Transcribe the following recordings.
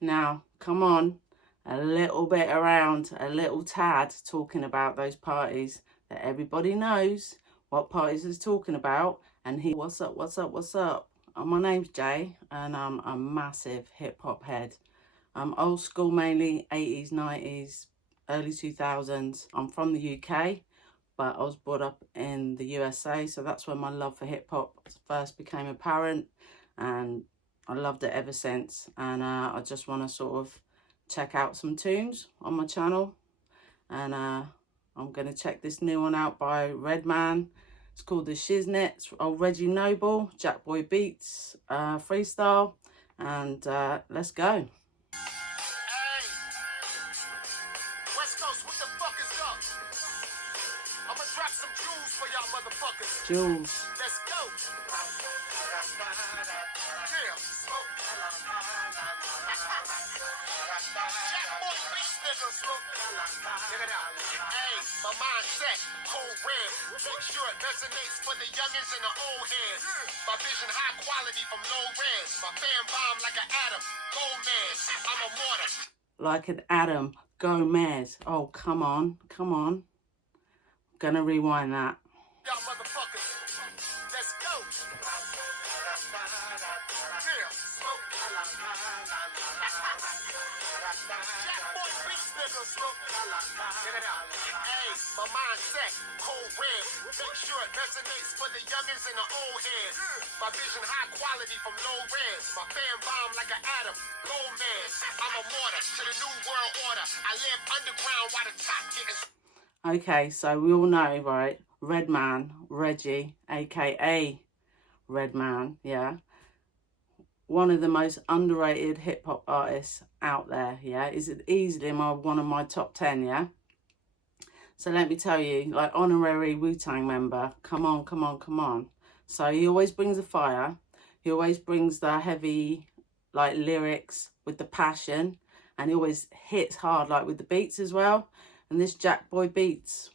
Now, come on, a little bit around, a little tad talking about those parties that everybody knows what parties is talking about. And he, what's up, what's up, what's up? My name's Jay, and I'm a massive hip hop head. I'm old school, mainly 80s, 90s, early 2000s. I'm from the UK, but I was brought up in the USA, so that's when my love for hip hop first became apparent, and I loved it ever since. And I just want to sort of check out some tunes on my channel, and I'm going to check this new one out by Redman. It's called the SHIZNIT. It's old Reggie Noble, Jackboy Beats, Freestyle, and let's go. Jules. Let's go. Check it out. Hey, my mindset, cold red. Make sure it resonates for the youngins and the old heads. My vision high quality from low res. My fan bomb like an atom. Gomez. I'm a mortar. Like an atom. Gomez. Oh, come on. Come on. Gonna rewind that. Y'all motherfuckers, let's go. Check it out. Hey, my mindset, cold red. Make sure it resonates for the youngins and the old heads. My vision high quality from low res. My fan bomb like an atom. Gomez. I'm a mortar to the new world order. I live underground while the top getting. Okay, so we all know, right? Redman, Reggie, aka Redman, yeah. One of the most underrated hip hop artists out there, yeah. Is easily one of my top 10, yeah. So let me tell you, like honorary Wu-Tang member, come on, come on, come on. So he always brings the fire. He always brings the heavy, like lyrics with the passion, and he always hits hard, like with the beats as well. And this Jackboy Beats,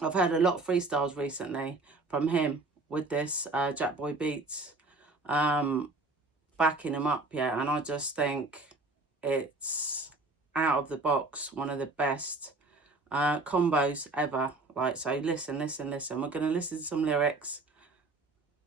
I've heard a lot of freestyles recently from him with this Jackboy Beats, backing him up, yeah. And I just think it's out of the box, one of the best combos ever. Like, so listen, listen, listen. We're going to listen to some lyrics.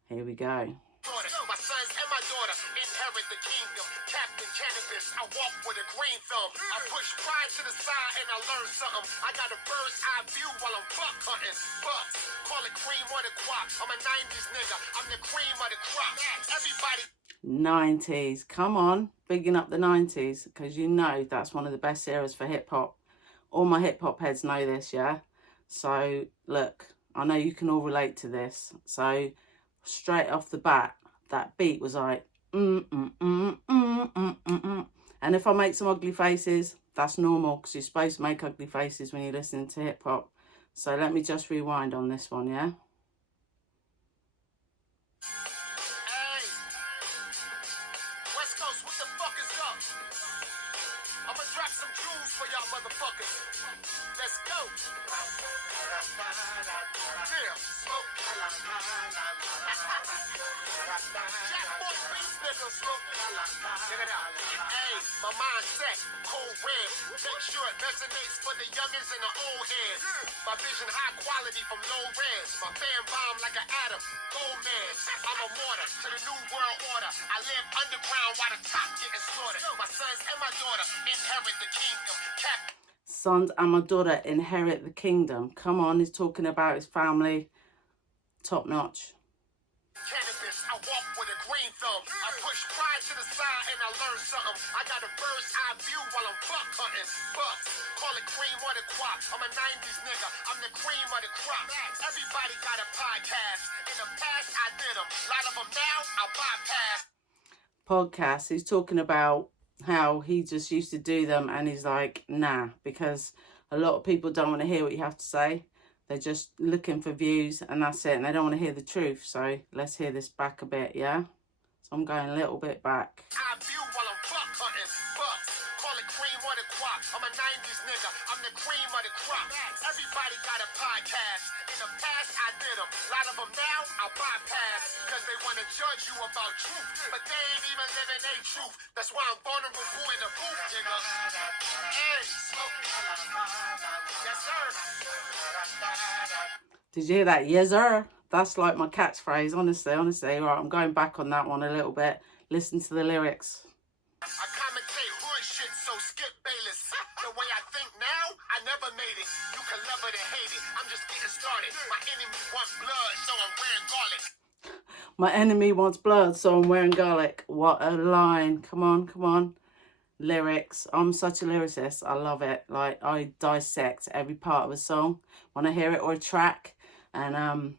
Here we go. My sons and my daughter inherit the kingdom. Captain Cannabis, I walk with a green thumb. I push pride to the side and I learn something. I got a bird's eye view while I'm buck hunting. Bucks, call it cream or the crop. I'm a 90s nigga, I'm the cream of the crop. Everybody 90s, come on, bigging up the 90s, because you know that's one of the best eras for hip-hop. All my hip-hop heads know this, yeah? So, look, I know you can all relate to this. So, straight off the bat, that beat was like, And if I make some ugly faces, that's normal, because you're supposed to make ugly faces when you're listening to hip-hop. So, let me just rewind on this one, yeah? I'ma drop some jewels for y'all motherfuckers. Let's go. Yeah. Jackboy Beats, nigga. Check it out. Hey, my mindset, cold red. Make sure it resonates for the youngins and the old heads. My vision high quality from low res. My fan bomb like an atom. Gomez. I'm a mortar to the new world order. I live underground while the top getting slaughtered. My sons and my daughter inherit the kingdom. Sons and my daughter inherit the kingdom. Come on, he's talking about his family. Top notch. Cannabis, I walk with a green thumb. I push pride to the side and I learn something. I got a bird's eye view while I'm buck hunting. Bucks, call it cream or the crop. I'm a 90s nigga, I'm the cream of the crop. Everybody got a podcast. In the past, I did them. A lot of them now, I bypass. Podcast, he's talking about how he just used to do them, and he's like, nah, because a lot of people don't want to hear what you have to say. They're just looking for views, and that's it, and they don't want to hear the truth. So let's hear this back a bit, yeah? So I'm going a little bit back. I view while I'm buck hunting. Bucks, call it cream or the guap. I'm a 90s nigga, I'm the cream of the crop. Everybody got a podcast. In the past, I did them. A lot of them now, I bypass. Cause they wanna judge you about truth. But they ain't even living their truth. That's why I'm vulnerable in the booth, nigga. Hey, yes, sir. Did you hear that? Yes, sir. That's like my catchphrase, honestly. Right, I'm going back on that one a little bit. Listen to the lyrics. I commentate hood shit, so skip Bayless. The way I think now, I never made it. You can love it or hate it. I'm just getting started. My enemy wants blood, so I'm wearing garlic. My enemy wants blood, so I'm wearing garlic. What a line. Come on, come on. Lyrics. I'm such a lyricist. I love it. Like, I dissect every part of a song when I hear it or a track. And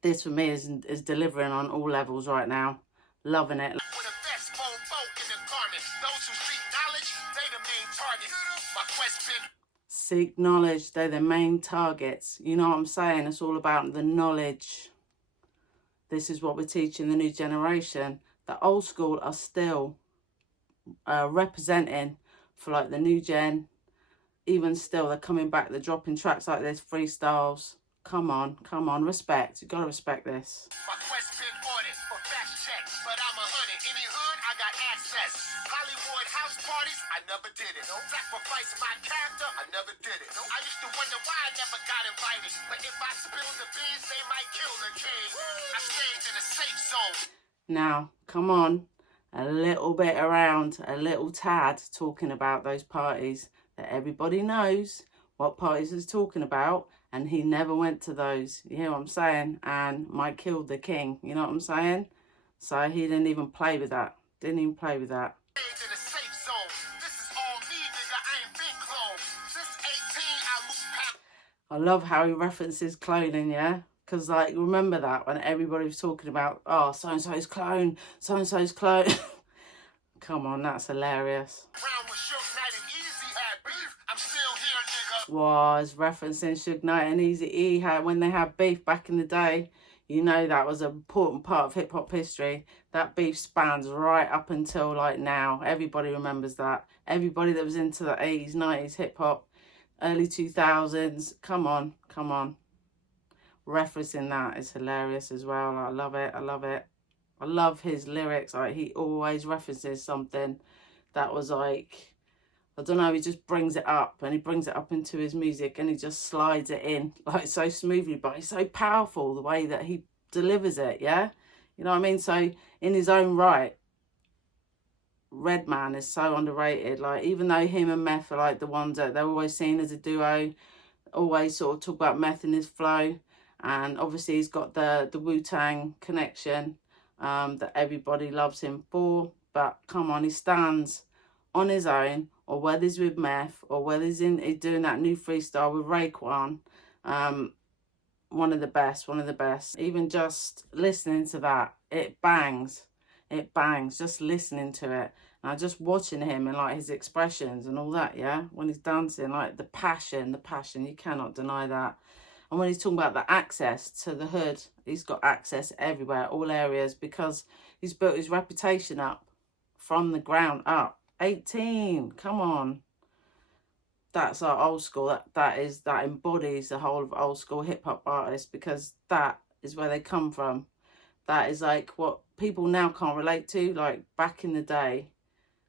this for me is delivering on all levels right now. Loving it. With a vest, folk in the garment. Those who seek knowledge, they the main target. My quest been Seek knowledge. They're the main targets. You know what I'm saying? It's all about the knowledge. This is what we're teaching the new generation. The old school are still representing for like the new gen. Even still, they're coming back. They're dropping tracks like this, freestyles. Come on, respect. You gotta respect this. my quest been ordered for fast check, but I'm a hundred. Any hood, I got access. Hollywood house parties, I never did it. No sacrifice my character, I never did it. No, I used to wonder why I never got invited. But if I spill the beans, they might kill the king. I stayed in a safe zone. Now, come on, a little bit around, a little tad talking about those parties that everybody knows what parties he's talking about, and he never went to those. You hear what I'm saying? And might kill the king. You know what I'm saying? So he didn't even play with that. Didn't even play with that. Stayed in a safe zone. This is all me, nigga. I ain't been cloned. Since 18, I moved past. I love how he references cloning, yeah? Because, like, remember that when everybody was talking about, oh, so-and-so's clone, so-and-so's clone. Come on, that's hilarious. Round with Suge Knight and Easy had beef. I'm still here, nigga. Was referencing Suge Knight and Eazy-E when they had beef back in the day. You know that was an important part of hip-hop history. That beef spans right up until, like, now. Everybody remembers that. Everybody that was into the 80s, 90s hip-hop, early 2000s. Come on. Referencing that is hilarious as well. I love it. I love his lyrics. Like, he always references something that was like, I don't know, he just brings it up, and he brings it up into his music, and he just slides it in like so smoothly, but he's so powerful the way that he delivers it, yeah? You know what I mean? So in his own right, Redman is so underrated. Like, even though him and Meth are like the ones that they're always seen as a duo, always sort of talk about Meth in his flow, and obviously he's got the Wu-Tang connection that everybody loves him for. But come on, he stands on his own, or whether he's with Meth, or whether he's doing that new freestyle with Raekwon. One of the best. Even just listening to that, it bangs. Just listening to it. And just watching him and like his expressions and all that, yeah? When he's dancing, like the passion, you cannot deny that. And when he's talking about the access to the hood, he's got access everywhere, all areas, because he's built his reputation up from the ground up. 18, come on. That's our old school. That embodies the whole of old school hip-hop artists, because that is where they come from. That is like what people now can't relate to. Like back in the day,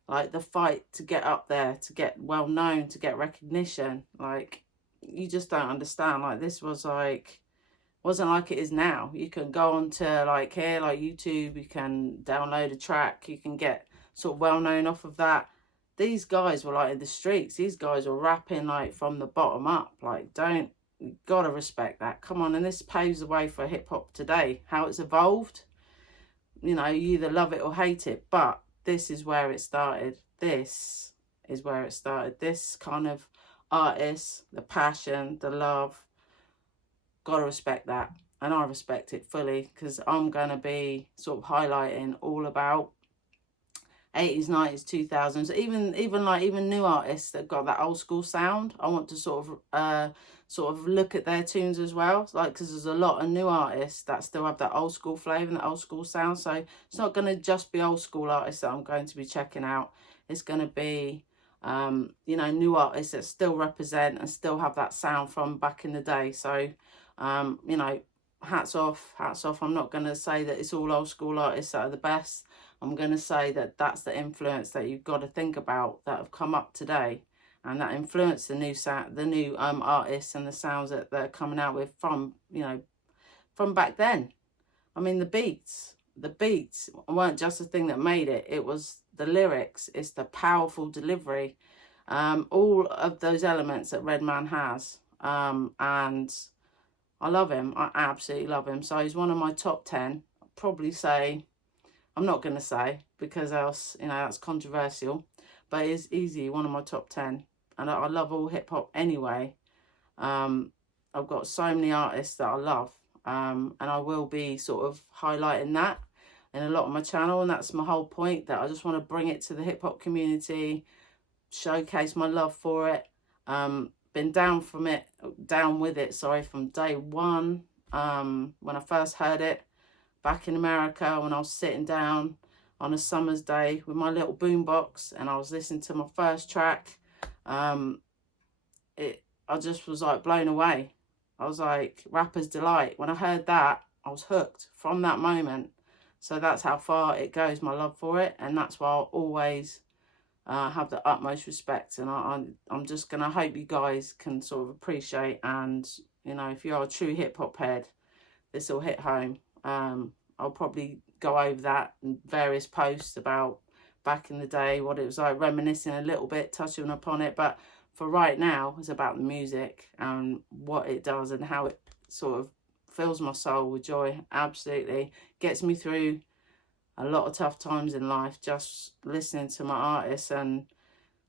like the fight to get up there, to get well known, to get recognition, like you just don't understand. Like this was like, wasn't like it is now. You can go on to like here, like YouTube, you can download a track, you can get sort of well known off of that. These guys were like in the streets. These guys were rapping like from the bottom up. Like, you gotta respect that. Come on. And this paves the way for hip hop today. How it's evolved. You know, you either love it or hate it. But this is where it started. This is where it started. This kind of artist, the passion, the love. Gotta respect that. And I respect it fully, because I'm gonna be sort of highlighting all about 80s, 90s, 2000s, even new artists that got that old school sound. I want to sort of look at their tunes as well, like, because there's a lot of new artists that still have that old school flavour and that old school sound. So it's not going to just be old school artists that I'm going to be checking out. It's going to be you know, new artists that still represent and still have that sound from back in the day. So you know, hats off. I'm not going to say that it's all old school artists that are the best. I'm going to say that that's the influence that you've got to think about that have come up today, and that influence the new artists and the sounds that they're coming out with from, you know, from back then. I mean, the beats weren't just the thing that made it. It was the lyrics. It's the powerful delivery. All of those elements that Redman has. And I love him. I absolutely love him. So he's one of my top 10. I'd probably say, I'm not going to say, because else, you know, that's controversial. But it's easy, one of my top 10. And I love all hip hop anyway. I've got so many artists that I love. And I will be sort of highlighting that in a lot of my channel. And that's my whole point, that I just want to bring it to the hip hop community, showcase my love for it. Been down with it from day one. When I first heard it back in America, when I was sitting down on a summer's day with my little boombox and I was listening to my first track, I just was like blown away. I was like, Rapper's Delight. When I heard that, I was hooked from that moment. So that's how far it goes, my love for it, and that's why I'll always have the utmost respect. And I'm just gonna hope you guys can sort of appreciate, and you know, if you're a true hip hop head, this will hit home. I'll probably go over that in various posts about back in the day, what it was like, reminiscing a little bit, touching upon it. But for right now, it's about the music and what it does and how it sort of fills my soul with joy. Absolutely gets me through a lot of tough times in life, just listening to my artists and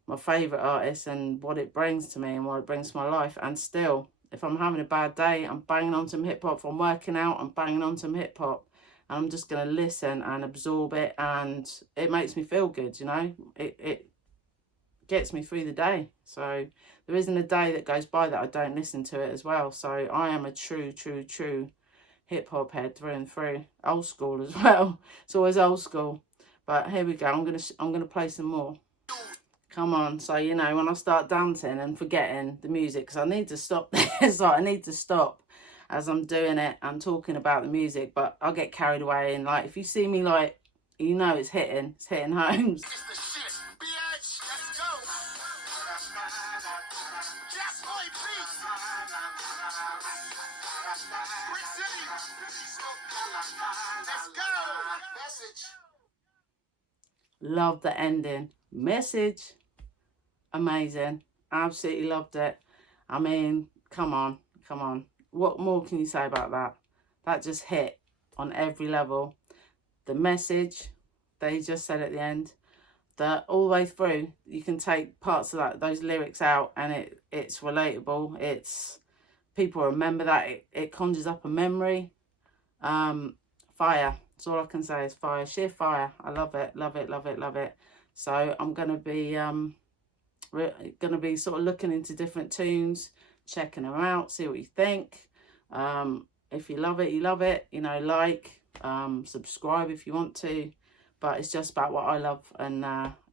my favourite artists and what it brings to me and what it brings to my life. And still, if I'm having a bad day, I'm banging on some hip hop. If I'm working out, I'm banging on some hip hop. And I'm just going to listen and absorb it, and it makes me feel good, you know. It gets me through the day. So there isn't a day that goes by that I don't listen to it as well. So I am a true hip hop head through and through. Old school as well. It's always old school. But here we go. I'm gonna play some more. Come on. So, you know, when I start dancing and forgetting the music, because I need to stop this. Like, I need to stop as I'm doing it and talking about the music, but I'll get carried away. And like, if you see me, like, you know, it's hitting home. Love the ending. Message. Amazing. Absolutely loved it. I mean, come on. What more can you say about that? That just hit on every level. The message they just said at the end, that all the way through, you can take parts of those lyrics out, and it's relatable. It's, people remember that. It conjures up a memory. Fire. That's all I can say is fire. Sheer fire. I love it. So I'm gonna be sort of looking into different tunes, checking them out, see what you think. If you love it, you love it. You know, like, subscribe if you want to. But it's just about what I love, and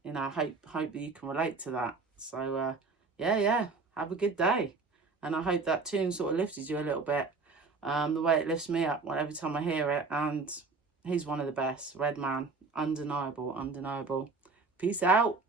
you know, I hope that you can relate to that. So yeah, have a good day, and I hope that tune sort of lifted you a little bit. The way it lifts me up every time I hear it, and he's one of the best. Redman, undeniable. Peace out.